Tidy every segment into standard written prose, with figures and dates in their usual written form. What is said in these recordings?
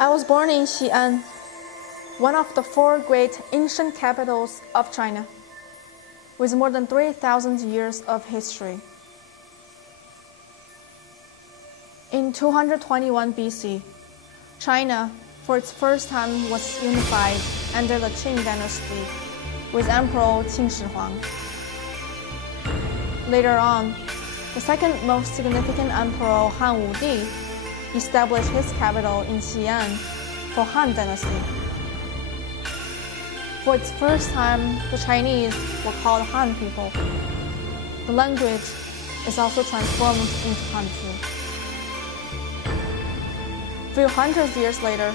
I was born in Xi'an, one of the four great ancient capitals of China, with more than 3,000 years of history. In 221 BC, China, for its first time, was unified under the Qing dynasty with Emperor Qin Shi Huang. Later on, the second most significant emperor, Han Wudi, established his capital in Xi'an for Han Dynasty. For its first time, the Chinese were called Han people. The language is also transformed into Hanchu. A few hundred years later,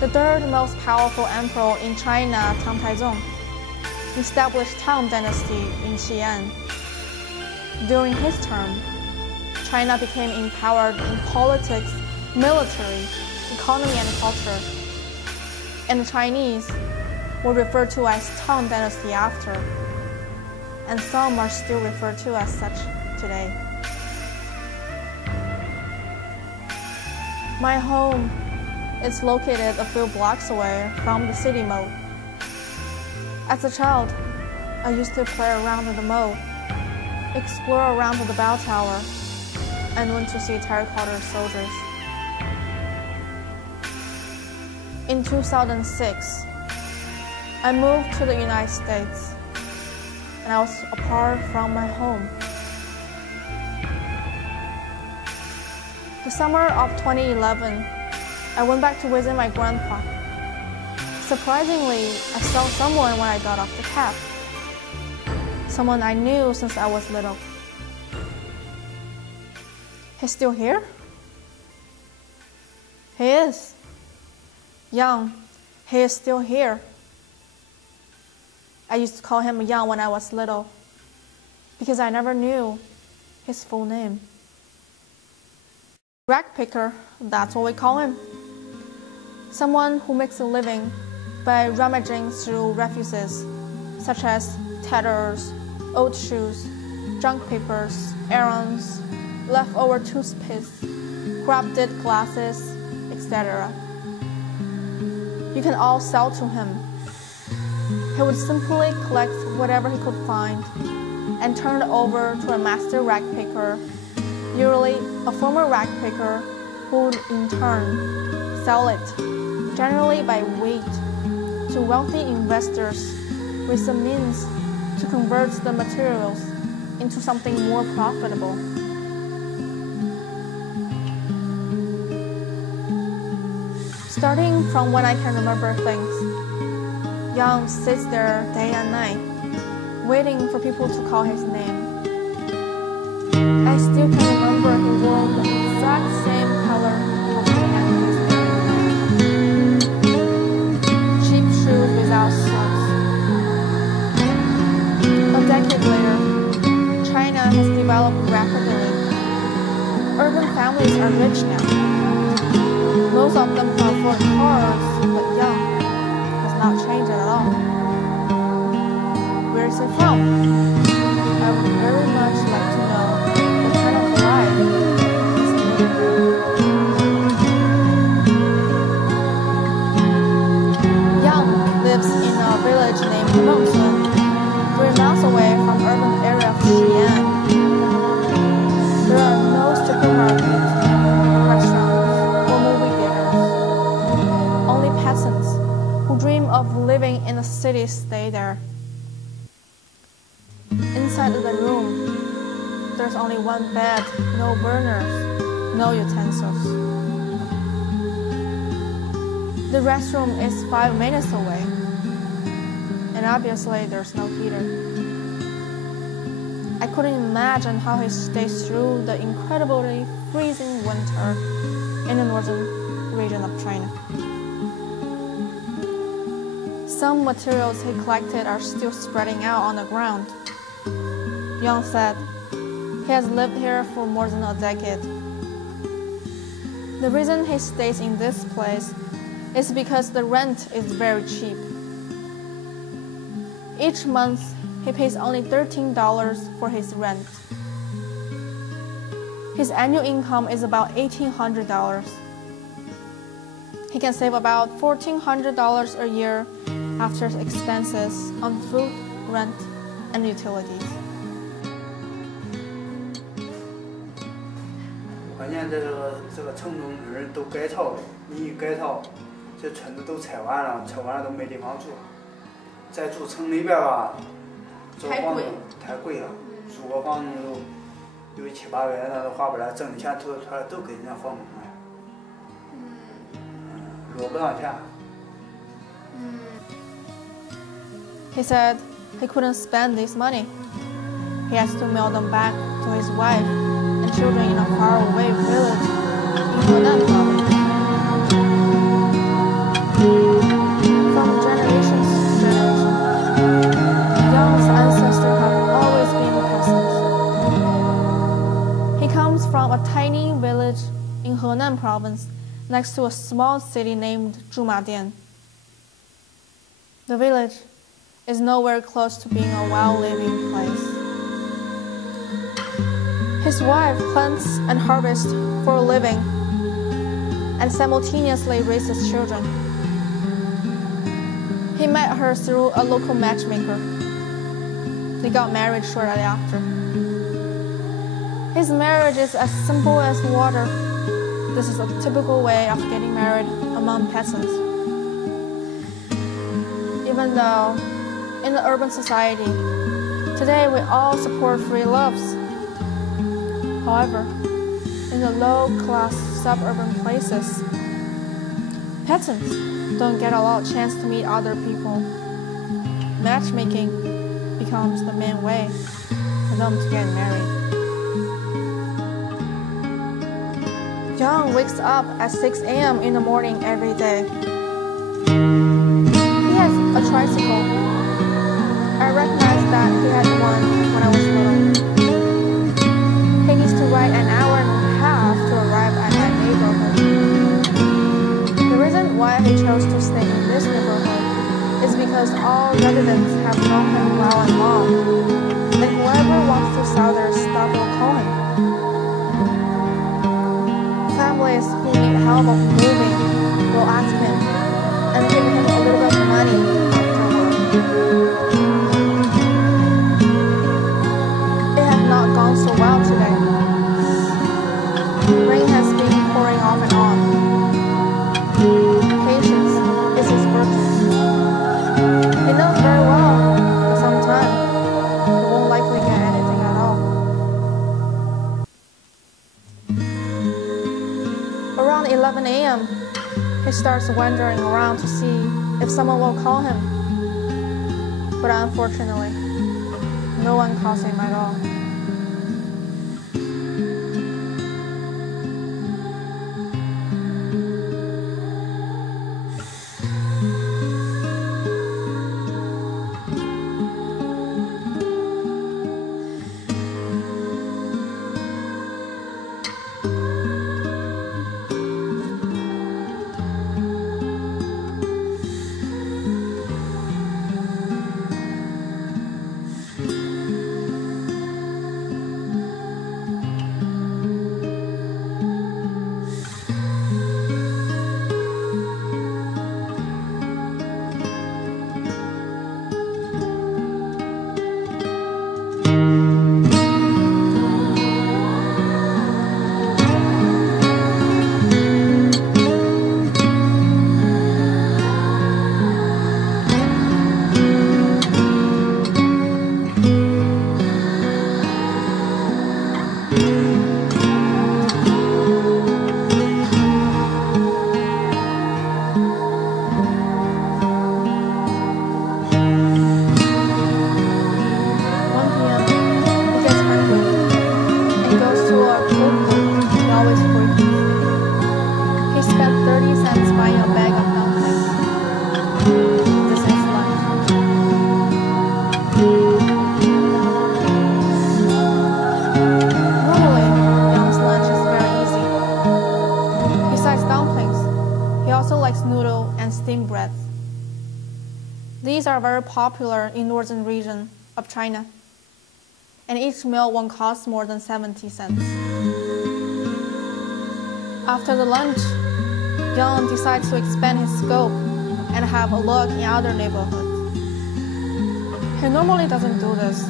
the third most powerful emperor in China, Tang Taizong, established Tang Dynasty in Xi'an. During his term, China became empowered in politics, military, economy, and culture. And the Chinese were referred to as Tang Dynasty after, and some are still referred to as such today. My home is located a few blocks away from the city moat. As a child, I used to play around in the moat, explore around the bell tower, and went to see terracotta soldiers. In 2006, I moved to the United States, and I was apart from my home. The summer of 2011, I went back to visit my grandpa. Surprisingly, I saw someone when I got off the cab. Someone I knew since I was little. He's still here? He is. Yang, he is still here. I used to call him Yang when I was little, because I never knew his full name. Rag picker, that's what we call him. Someone who makes a living by rummaging through refuses, such as tatters, old shoes, junk papers, errands, leftover toothpaste, corrupted glasses, etc. You can all sell to him. He would simply collect whatever he could find and turn it over to a master rag picker, usually a former rag picker, who would in turn sell it, generally by weight, to wealthy investors with the means to convert the materials into something more profitable. Starting from when I can remember things, Yang sits there day and night, waiting for people to call his name. I still can remember he wore the exact same color of pants he's wearing now. Cheap shoes without soles. A decade later, China has developed rapidly. Urban families are rich now. Most of them can afford cars, but Yang has not changed at all. Where is he from? I would very much like to know what kind of life he's living. Yang lives in a village named Mengzhen, 3 miles away from urban area of Xi'an. There are no supermarkets, restaurants, or movie theaters. Only peasants who dream of living in a city stay there. Inside the room, there's only one bed, no burners, no utensils. The restroom is 5 minutes away, and obviously there's no heater. I couldn't imagine how he stays through the incredibly freezing winter in the northern region of China. Some materials he collected are still spreading out on the ground. Yang said he has lived here for more than a decade. The reason he stays in this place is because the rent is very cheap. Each month, he pays only $13 for his rent. His annual income is about $1,800. He can save about $1,400 a year after expenses on food, rent, and utilities. 关键这个城中村都改造了，你一改造，这村子都拆完了都没地方住。再住城里边吧，租房子太贵了，租个房子都有7、8个月，那都花不来，挣的钱都给人家房东了，落不上钱。He said he couldn't spend this money. He has to mail them back to his wife and children in a faraway village in Henan province. From generations to generation, Yang's ancestors have always been peasants. He comes from a tiny village in Henan province next to a small city named Zhumadian. The village is nowhere close to being a well-living place. His wife plants and harvests for a living and simultaneously raises children. He met her through a local matchmaker. They got married shortly after. His marriage is as simple as water. This is a typical way of getting married among peasants. Even though in the urban society, today we all support free loves. However, in the low-class suburban places, peasants don't get a lot of chance to meet other people. Matchmaking becomes the main way for them to get married. Yang wakes up at 6 a.m. in the morning every day. He has a tricycle. I recognized that he had one when I was little. He needs to ride an hour and a half to arrive at my neighborhood. The reason why he chose to stay in this neighborhood is because all residents have known him well and long, and whoever wants to sell their stuff will call him. Families who need help of moving will ask him and give him a little bit of money afterward. It has not gone so well today. Rain has been pouring off and on. Patience is his virtue. He knows very well that sometime he won't likely get anything at all. Around 11 a.m., he starts wandering around to see if someone will call him. But unfortunately, no one calls him at all. These are very popular in northern region of China, and each meal won't cost more than 70 cents. After the lunch, Yang decides to expand his scope and have a look in other neighborhoods. He normally doesn't do this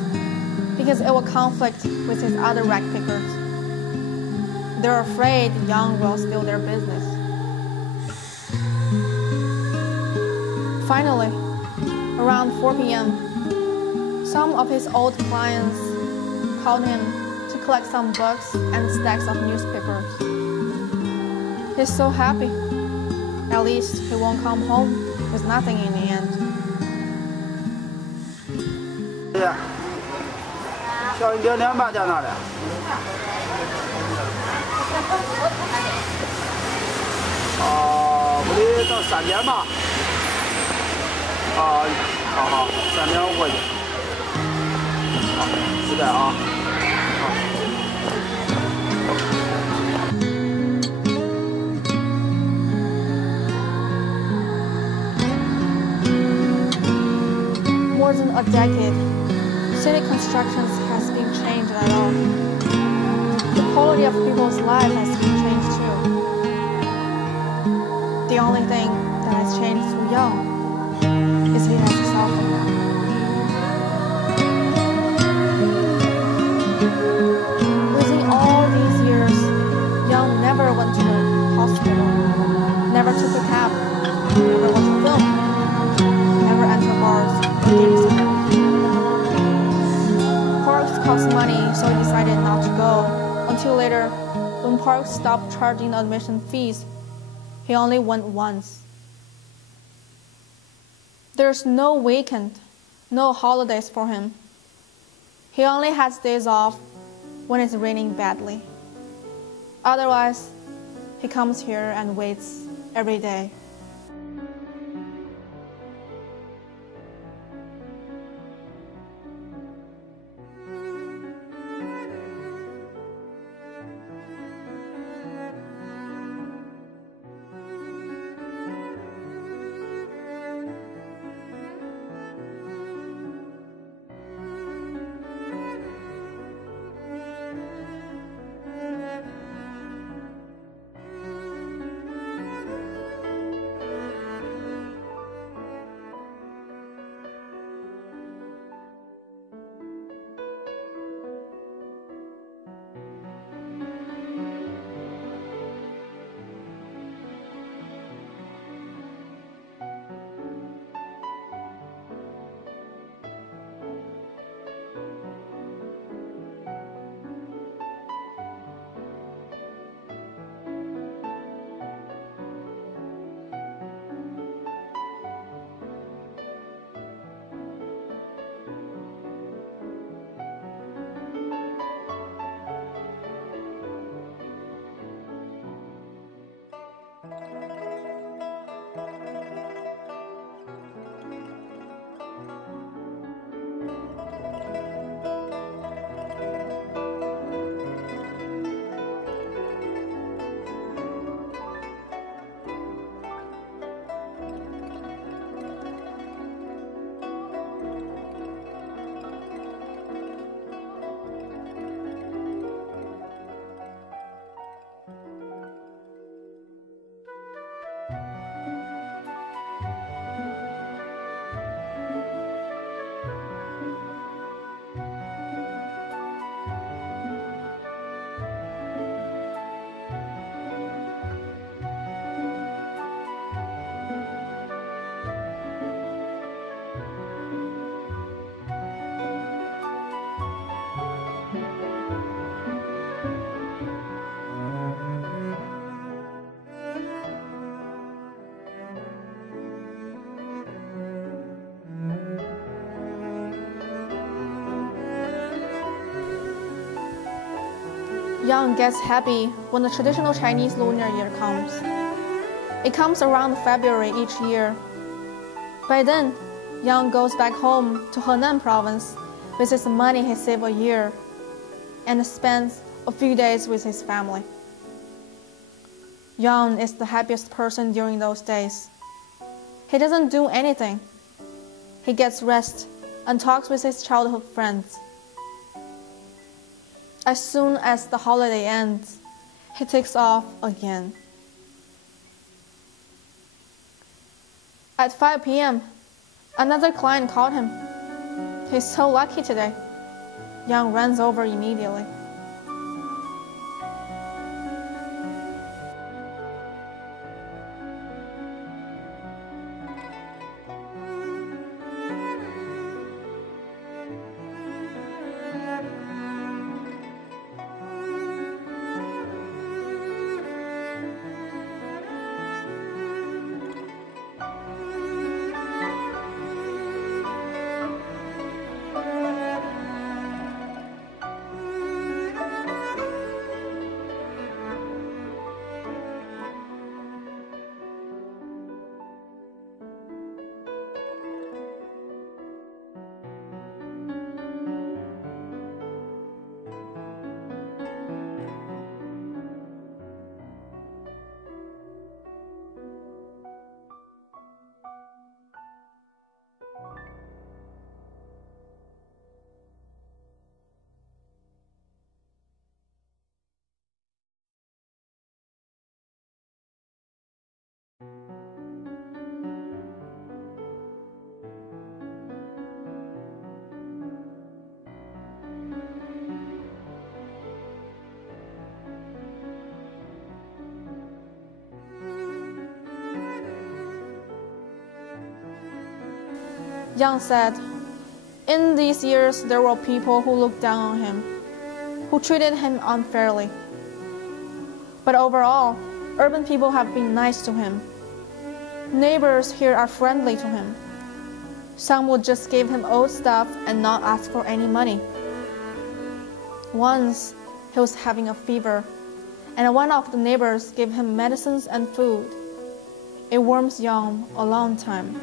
because it will conflict with his other rag pickers. They're afraid Yang will steal their business. Finally, around 4 p.m., some of his old clients called him to collect some books and stacks of newspapers. He's so happy. At least he won't come home with nothing in the end. 小一点点吧，在那里。不得到3点吧。好，3点我过去。好，期待啊。More than a decade, city constructions has been changed at all. The quality of people's life has been changed too. The only thing that has changed for Yang is he has a cell phone now. Within all these years, Yang never went to the hospital, never took a cab, never watched a film, never entered bars. Parks cost money, so he decided not to go. Until later, when parks stopped charging admission fees, he only went once. There's no weekend, no holidays for him. He only has days off when it's raining badly. Otherwise, he comes here and waits every day. Yang gets happy when the traditional Chinese Lunar Year comes. It comes around February each year. By then, Yang goes back home to Henan province with his money he saved a year and spends a few days with his family. Yang is the happiest person during those days. He doesn't do anything. He gets rest and talks with his childhood friends. As soon as the holiday ends, he takes off again. At 5 p.m., another client called him. He's so lucky today. Yang runs over immediately. Yang said, in these years there were people who looked down on him, who treated him unfairly. But overall, urban people have been nice to him. Neighbors here are friendly to him. Some would just give him old stuff and not ask for any money. Once, he was having a fever, and one of the neighbors gave him medicines and food. It warms Yang a long time.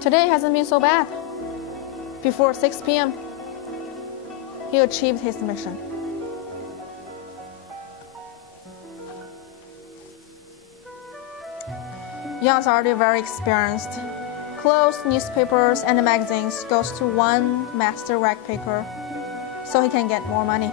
Today hasn't been so bad. Before 6 p.m., he achieved his mission. Yang's already very experienced. Clothes, newspapers, and magazines goes to one master rag picker, so he can get more money.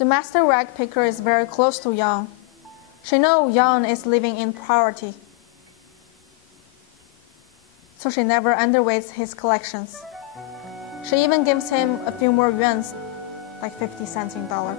The master rag picker is very close to Yang. She knows Yang is living in poverty, so she never underweights his collections. She even gives him a few more yuans, like 50 cents in dollar.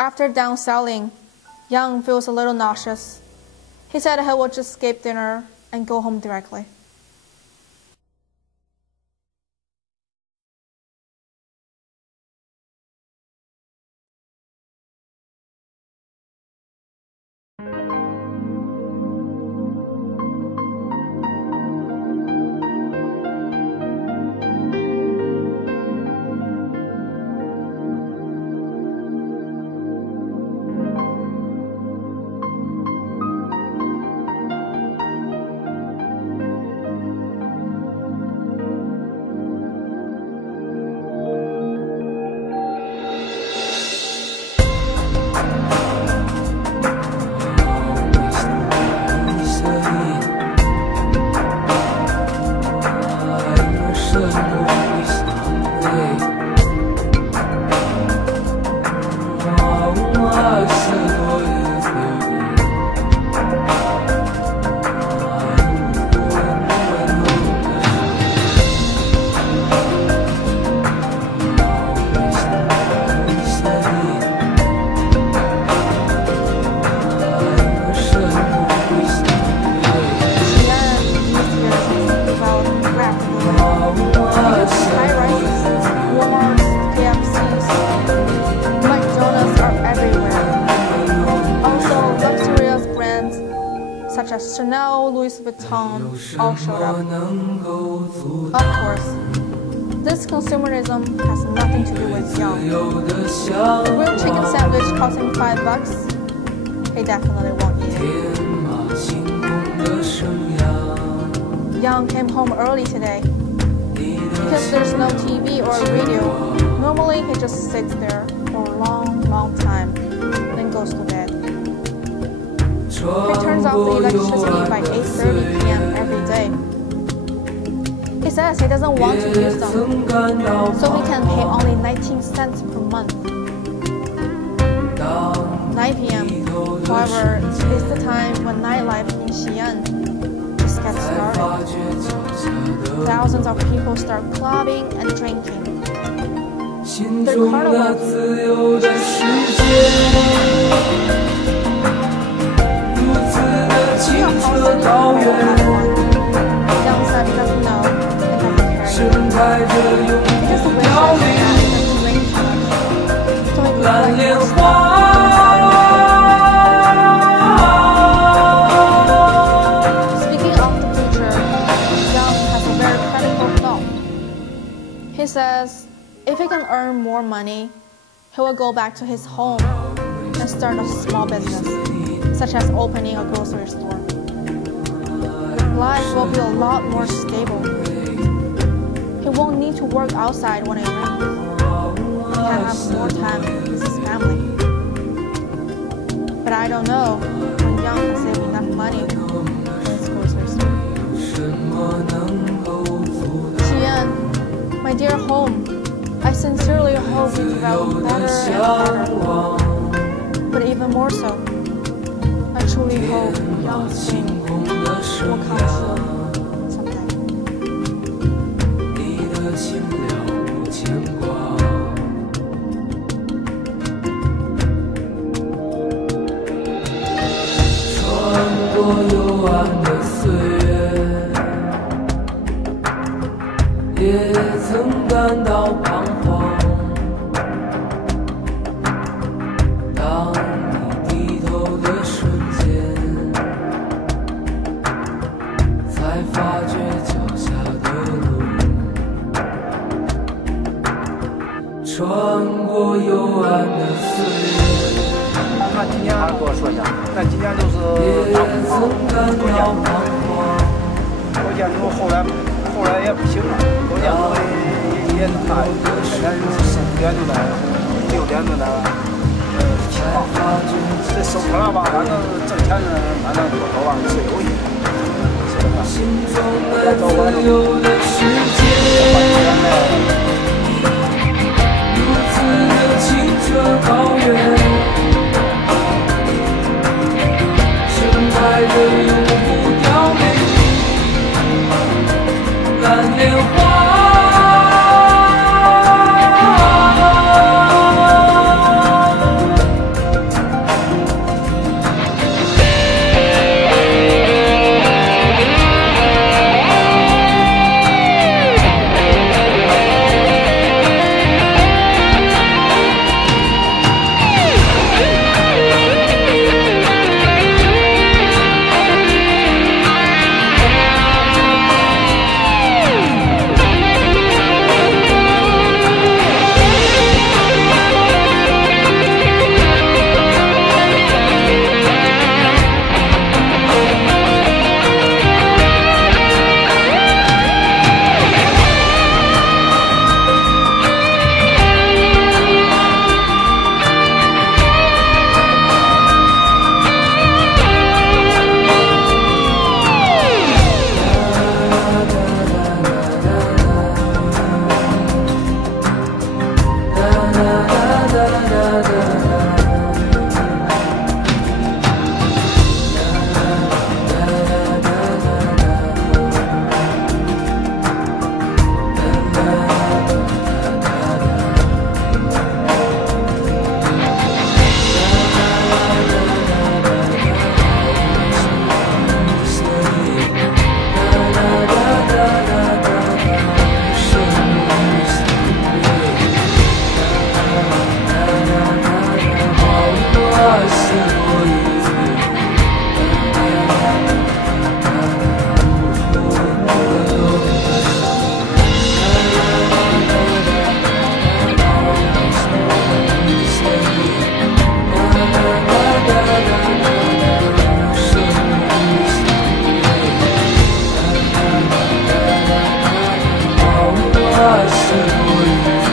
After downselling, Yang feels a little nauseous. He said he would just skip dinner and go home directly. Such as Chanel, Louis Vuitton, all showed up. Of course, this consumerism has nothing to do with Yang. A grilled chicken sandwich cost him $5. He definitely won't eat it. Yang came home early today. Because there's no TV or radio, normally he just sits there for a long time, then goes to bed. He turns off the electricity by 8:30 p.m. every day. He says he doesn't want to use them, so he can pay only 19 cents per month. 9 p.m., however, is the time when nightlife in Xi'an just gets started. Thousands of people start clubbing and drinking. They're carnivals. Yang said he doesn't know and doesn't care. He just wishes that he didn't drink too much, so he could like more stuff. Speaking of the future, Yang has a very critical thought. He says if he can earn more money, he will go back to his home and start a small business, such as opening a grocery store. Life will be a lot more stable. He won't need to work outside when it rains. He can have more time with his family. But I don't know when Yang can save enough money for his grocery store. Xi'an, my dear home, I sincerely hope you develop better and better. But even more so, I truly hope Yang's dream will come true someday. 你的心了无牵挂，穿过幽暗的岁月，也曾感到彷徨。当你低头的瞬间，才发觉脚下的路，穿过幽暗的岁月。那今年还给我说一下，那今年都是大红花，国建筑后来也不行了，国建筑也能大，现在是4、5点就在6点就在起航，这收破烂吧，反正挣钱反正多少吧，自由些。心中的自由的世界，如此的清澈高远，盛开着永不凋零蓝莲花。过日子。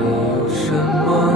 没有什么